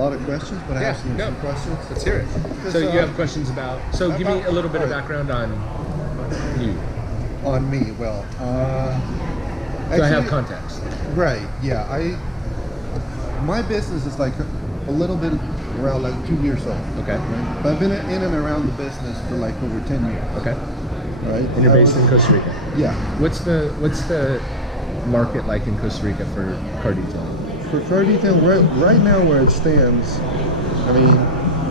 lot of questions, but I have some questions. Let's hear it. So you have questions about... So give me a little bit of background on you. On me, well... so I have context. Right, yeah. My business is like a little bit around like 2 years old. Okay. Right? But I've been in and around the business for like over 10 years. Okay. Right? And you're based in Costa Rica? Yeah. What's the market like in Costa Rica for car detailing? For car detailing, right now where it stands, I mean,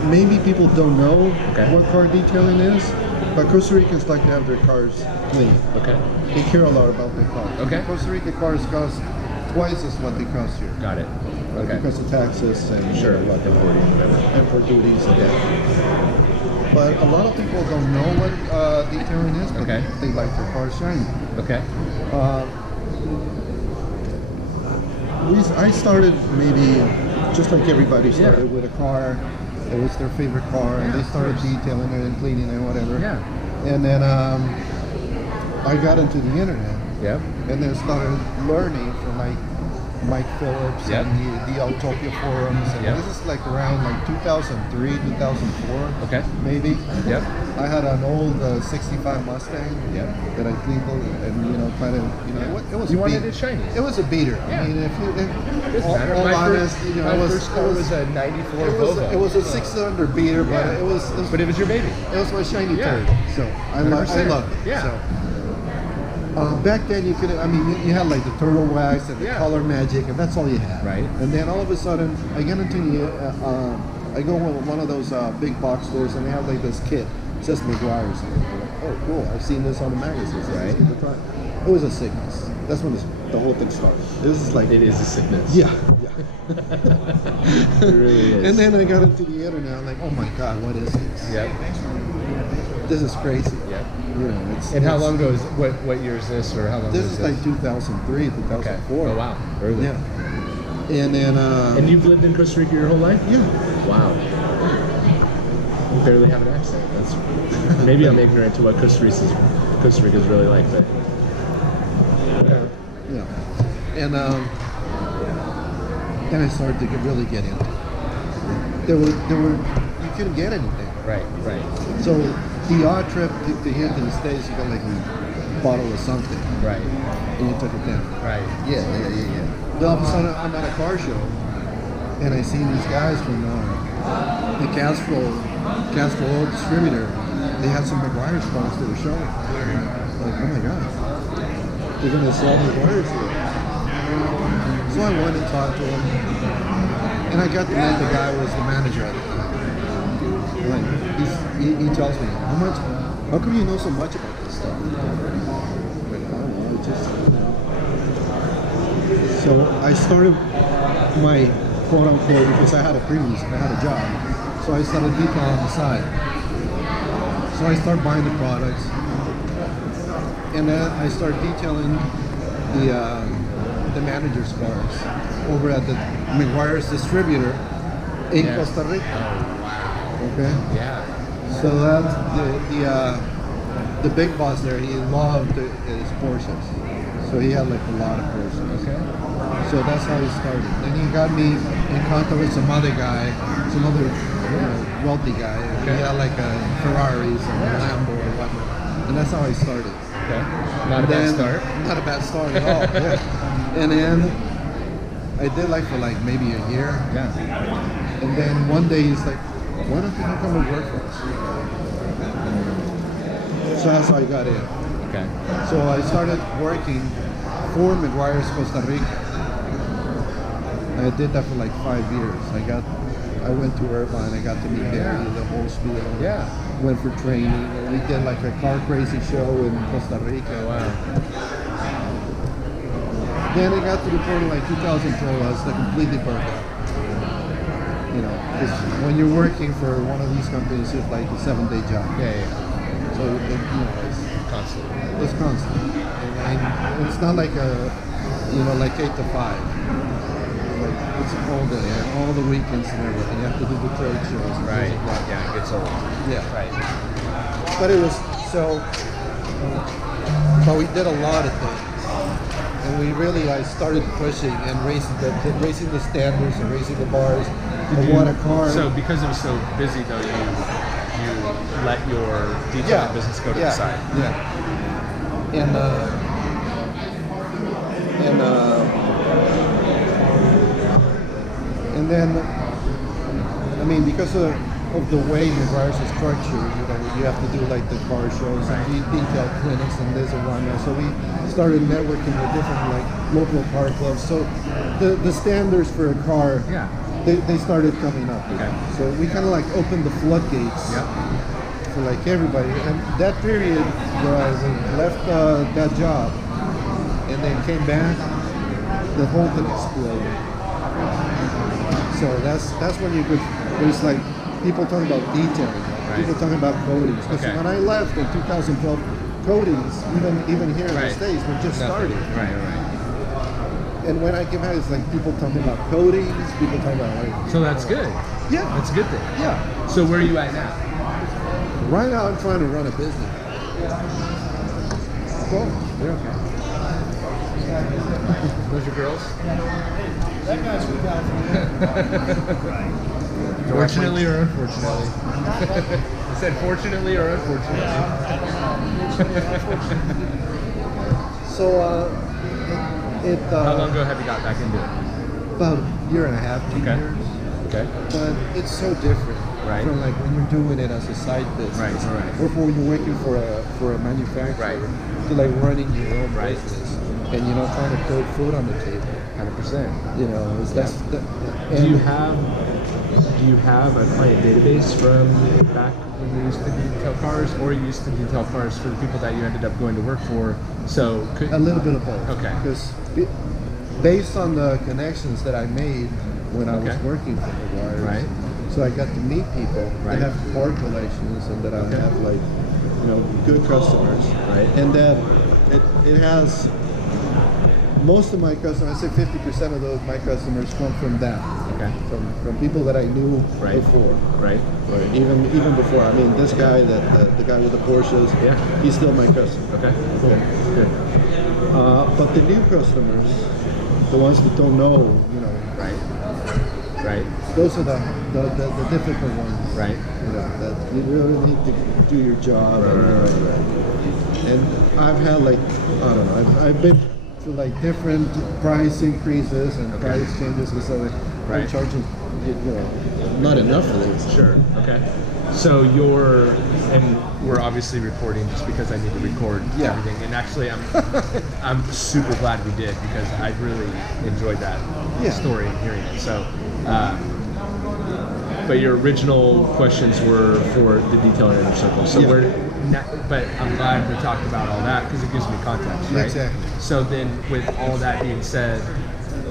maybe people don't know what car detailing is, but Costa Ricans like to have their cars clean. Okay. They care a lot about their cars. Okay. Costa Rica cars cost twice as what they cost here. Got it. Okay. Because of taxes and like importing and whatever. And for duties and that. But a lot of people don't know what detailing is, but they like their cars shiny. Okay. I started maybe just like everybody started with a car. It was their favorite car, and they started detailing it and cleaning it and whatever. Yeah. And then I got into the internet. Yeah. And then started learning from like Mike Phillips and the Autopia forums. And this is like around like 2003, 2004. Okay. Maybe. Yep. I had an old 65 Mustang. That I cleaned and kind of it was. You wanted it shiny. It was a beater. Yeah. I mean, if all honest, my first car was a '94 Volvo. It was a 6-cylinder beater, but it was. But it was your baby. It was my shiny turd. So I loved it. Yeah. So, back then you could, you had like the turtle wax and the color magic, and that's all you had. Right. And then all of a sudden, I get into I go to one of those big box stores, and they have like this kit. It says McGuire's. Oh, cool! I've seen this on the magazines. Right. It was a sickness. That's when the whole thing started. This is like it is a sickness. Yeah. It really is. And then I got into the internet. I'm like, oh my god, what is this? Yeah. This is crazy. Yeah. And how long ago is what year is this, or how long? This is like 2003, 2004. Oh wow, early. Yeah. And then. And you've lived in Costa Rica your whole life? Yeah. Wow. You barely have an accent. That's maybe I'm ignorant to what Costa Rica is really like, but. Yeah. And then I started to really get into it. There were you couldn't get anything. Right. So the odd trip to here to the States, you got like a bottle of something. Right. And you took it down. Right. Yeah. Then all of a sudden I'm at a car show, and I see these guys from the Castro Oil distributor. They had some McGuire's cars they were showing. Like, oh my god, they're gonna sell McGuire's here. So I went and talked to him, and I got to meet the guy who was the manager at the time. Like, he tells me, how come you know so much about this stuff? I'm like, I don't know, So I started my quote unquote, because I had a job. So I started detailing on the side. So I started buying the products, and then I started detailing the manager's cars over at the McGuire's distributor in Costa Rica. Oh wow. Okay. Yeah. So that's the big boss there. He loved his Porsches, so he had like a lot of Porsches. Okay. So that's how he started. Then he got me in contact with some other guy, some other wealthy guy. Okay. He had like a Ferraris and a Lambo or whatnot, and that's how I started. Okay. Not a bad start. Not a bad start at all. Yeah. And then I did like for like maybe a year. Yeah. And then one day he's like, why don't you come and work for us? So that's how I got in. Okay. So I started working for McGuire's Costa Rica. I did that for like 5 years. I went to Irvine. I got to meet Gary, the whole spiel. Yeah. Went for training. And we did like a car crazy show in Costa Rica. Wow. Then it got to the point of like 2012, I was like completely burnt out. Because when you're working for one of these companies, it's like a 7-day job. Yeah. So it's constant. It's constant, and it's not like like 8 to 5. It's all day, all the weekends and everything. You have to do the trade shows. Right. Yeah, it gets old. Yeah. Right. But it was but we did a lot of things. And we really started pushing and raising the standards and raising the bars. what a car. So because it was so busy, though, you let your detailing business go to the side. Yeah. And then, I mean, because of the way your cars are structured, you have to do like the car shows and detail clinics and this and whatnot. So we started networking with different like local car clubs. So the standards for a car, they started coming up. Okay. So we kind of like opened the floodgates for like everybody. And that period where I left that job and then came back, the whole thing exploded. So that's when you could, there's like people talking about detailing, people talking about coatings. Because when I left in 2012, coatings, even here in the States, were just starting. Right. And when I came out, it's like people talking about coatings, people talking about like... So that's good. Yeah. That's a good thing. Yeah. So where are you at now? Right now I'm trying to run a business. Cool. You're okay. Those your girls? That guy's from California. Fortunately or unfortunately? I said fortunately or unfortunately? So, how long ago have you got back into it? About a year and a half, 2 years. Okay. But it's so different from like when you're doing it as a side business, or when you're working for a manufacturer, to like running your own business, and trying to put food on the table. 100%. Do you have a client database from back when you used to detail cars, or you used to detail cars for the people that you ended up going to work for? So a little bit of both. Okay. Because based on the connections that I made when I was working for the wires, so I got to meet people that have car collections and that I have like, good customers, and that it has. Most of my customers, I say 50% of my customers come from that. Okay. From people that I knew before. Right. Or even before. I mean, this guy, the guy with the Porsches, he's still my customer. Okay. Cool. Good. But the new customers, the ones that don't know, those are the difficult ones. Right. That you really need to do your job. And I've had like, I don't know, I've been to like different price increases and price changes, and so I'm charging, not enough for this. Sure. Okay. So and we're obviously recording just because I need to record everything. And actually, I'm super glad we did, because I really enjoyed that story and hearing it. So, but your original questions were for the detailer inner circle. So but I'm glad we talked about all that, because it gives me context, right? Exactly. So then, with all that being said,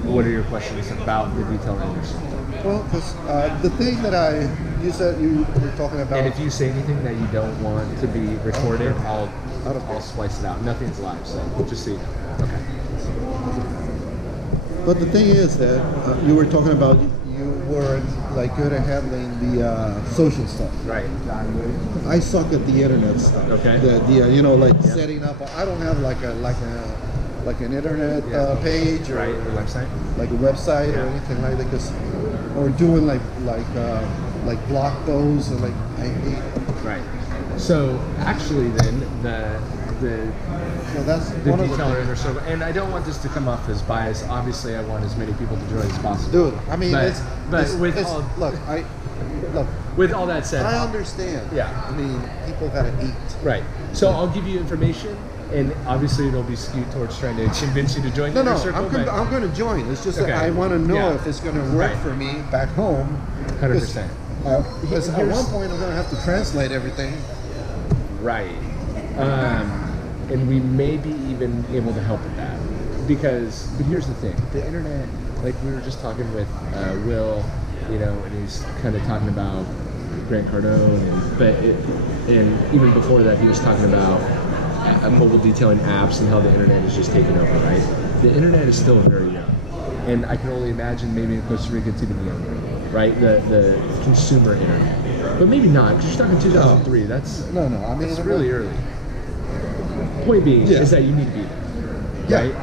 what are your questions about the detailer inner circle? Well, because the thing that you said you were talking about. And if you say anything that you don't want to be recorded, I'll splice it out. Nothing's live, so just so you know. Okay. But the thing is that you were talking about you weren't like good at handling the social stuff. Right. I suck at the internet stuff. Okay. Setting up. I don't have like an internet page or a website, like a website or anything like that. Or doing like blog posts, or like I hate. Right. So actually, then that's the detailer inner circle, and I don't want this to come off as biased. Obviously, I want as many people to join as possible. Dude, I mean, with all that said, I understand. Yeah. I mean, people gotta eat. Right. So I'll give you information. And obviously, it'll be skewed towards trying to convince you to join the inner circle. I'm going to join. It's just that I want to know if it's going to work for me back home. 100%. Because at one point, I'm going to have to translate everything. Right. And we may be even able to help with that. But here's the thing. The internet, like we were just talking with Will, and he's kind of talking about Grant Cardone. And even before that, he was talking about mobile detailing apps and how the internet is just taking over, right? The internet is still very young, and I can only imagine maybe in Costa Rica it's even younger, right? The consumer internet, but maybe not, because you're talking 2003. That's I mean, it's really early. Point being is that you need to be there, right?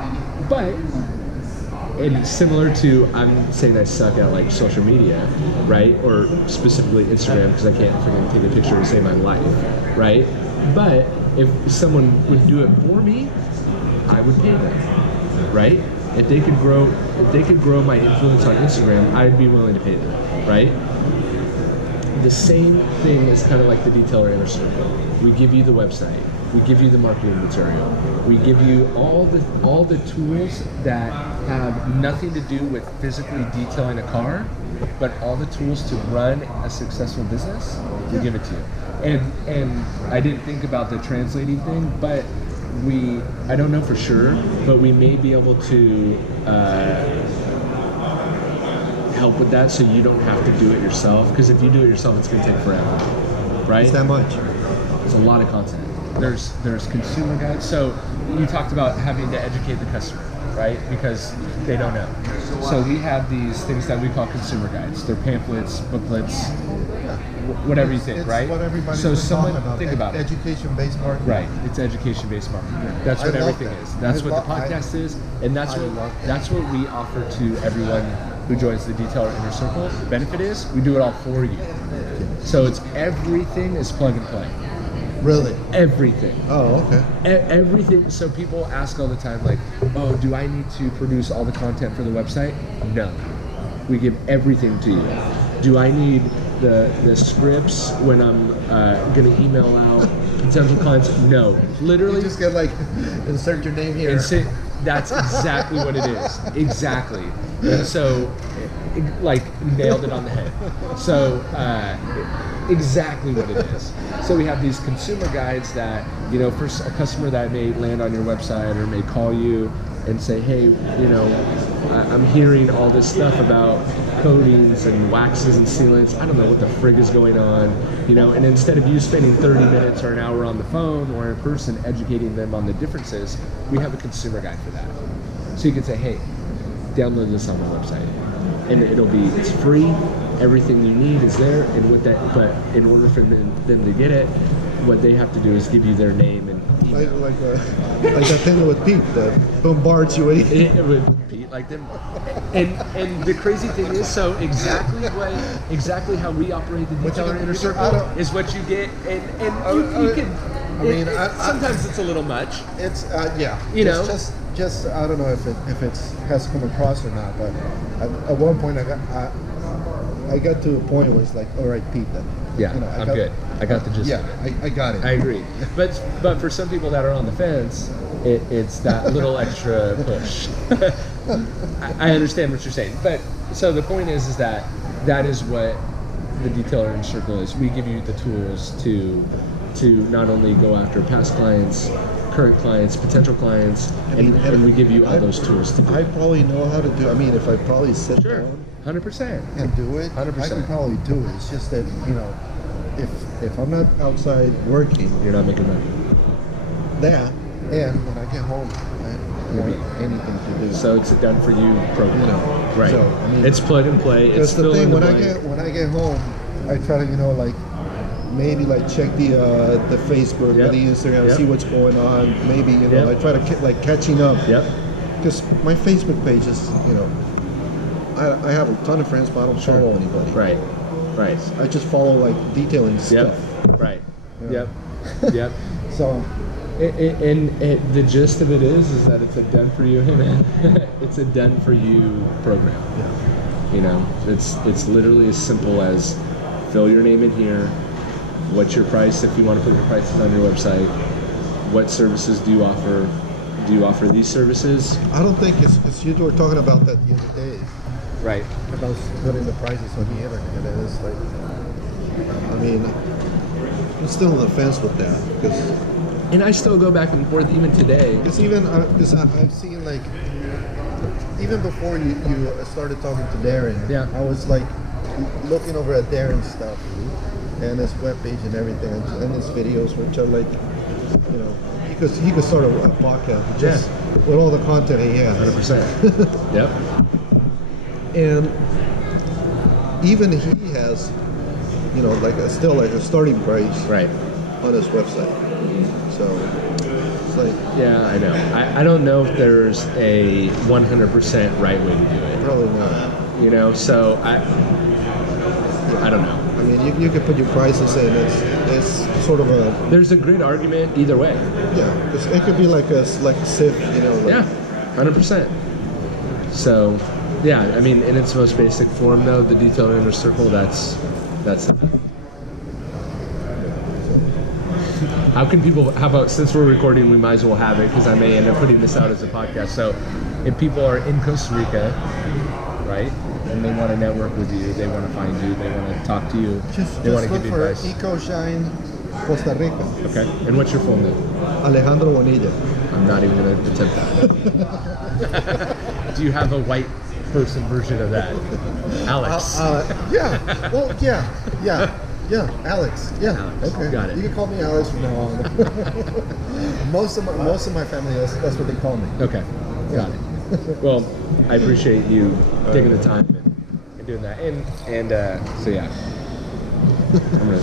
But and similar to, I'm saying I suck at like social media, right? Or specifically Instagram, because I can't freaking take a picture to save my life, right? But if someone would do it for me, I would pay them, right? If they could grow my influence on Instagram, I'd be willing to pay them, right? The same thing is kind of like the Detailer Inner Circle. We give you the website, we give you the marketing material, we give you all the tools that have nothing to do with physically detailing a car, but all the tools to run a successful business. We give it to you. And I didn't think about the translating thing, but I don't know for sure, but we may be able to help with that, so you don't have to do it yourself. Because if you do it yourself, it's going to take forever, right? It's that much. It's a lot of content. There's consumer guides. So you talked about having to educate the customer, right? Because they don't know. So we have these things that we call consumer guides. They're pamphlets, booklets, whatever you think, it's right? What everybody's so been someone talking about. Think about it. Education-based marketing. Right. It's education-based marketing. That's what everything is. That's what the podcast is, and that's what we offer to everyone who joins the Detailer Inner Circle. The benefit is we do it all for you. So it's everything is plug and play. Really? Everything. Oh, okay. Everything. So people ask all the time, like, oh, do I need to produce all the content for the website? No. We give everything to you. Do I need the scripts when I'm going to email out potential clients? No. Literally. You just get like, insert your name here. That's exactly what it is. Exactly. And so, like, nailed it on the head. So, exactly what it is. So we have these consumer guides that, you know, for a customer that may land on your website or may call you and say, hey, you know, I'm hearing all this stuff about coatings and waxes and sealants. I don't know what the frig is going on, you know, and instead of you spending 30 minutes or an hour on the phone or in person educating them on the differences, we have a consumer guide for that. So you can say, hey, download this on my website. And it's free, everything you need is there, and with that, but in order for them to get it, what they have to do is give you their name and email. Like that thing with Pete that bombards you with Pete, like them. And the crazy thing is, so exactly how we operate the Detailer Inner Circle is what you get, and you can. I mean, sometimes it's a little much. It's yeah. You know, just I don't know if it has come across or not, but at one point I got to a point where it's like, all right, Pete, then. Yeah, you know, I'm good. I got the gist. Yeah, of it. I got it. I agree. But for some people that are on the fence, it's that little extra push. I understand what you're saying, but so the point is that is what the Detailer Inner Circle is. We give you the tools to not only go after past clients, current clients, potential clients, and we give you all those tools to do. I probably know how to do. I mean, if I probably sit down 100% and do it, 100%. I can probably do it. It's just that, you know, if I'm not outside working, you're not making money. That, and when I get home, I don't want anything to do. So it's a done for you program, you know. Right? So, I mean, it's plug and play. It's the thing when I get home, I try to, you know, like maybe like check the Facebook or the Instagram, see what's going on. Maybe, you know, I try to catching up. Yep. Because my Facebook page is, you know, I have a ton of friends, but I don't follow anybody. Right. Right. I just follow like detailing stuff. Right. Yeah. Yep. So. And the gist of it is that it's a done for you, it's a done for you program. Yeah. You know, it's literally as simple as fill your name in here. What's your price if you want to put your prices on your website? What services do you offer? Do you offer these services? I don't think it's because you were talking about that the other day. Right. About putting the prices on the internet. And it's like, I mean, I'm still on the fence with that because. And I still go back and forth even today. Because I've seen like, even before you started talking to Darren, I was like looking over at Darren's stuff and his webpage and everything and his videos, which are like, you know, he could start a podcast just with all the content he has. 100%. Yep. And even he has, you know, like a starting price right on his website. So It's like Yeah, I know. I don't know if there's a 100% right way to do it. probably not. You know, so I don't know. I mean, you could put your prices in. It's sort of a There's a great argument either way. it could be like a SIF, you know. Like, Yeah, 100%. So, yeah, I mean, in its most basic form, though, the detailed inner circle, that's it. How can people, how about, since we're recording, we might as well have it, because I may end up putting this out as a podcast. So, if people are in Costa Rica, right, and they want to network with you, they want to find you, they want to talk to you, they want to give you advice. EcoShine Costa Rica. Okay, and what's your full name? Alejandro Bonilla. I'm not even going to attempt that. Do you have a white person version of that? Alex. Yeah. Well, yeah. Alex. Yeah. Alex. Okay. Got it. You can call me Alex from now on. most of my family, that's what they call me. Okay. Got it. Well, I appreciate you taking the time and doing that. And so yeah. I'm gonna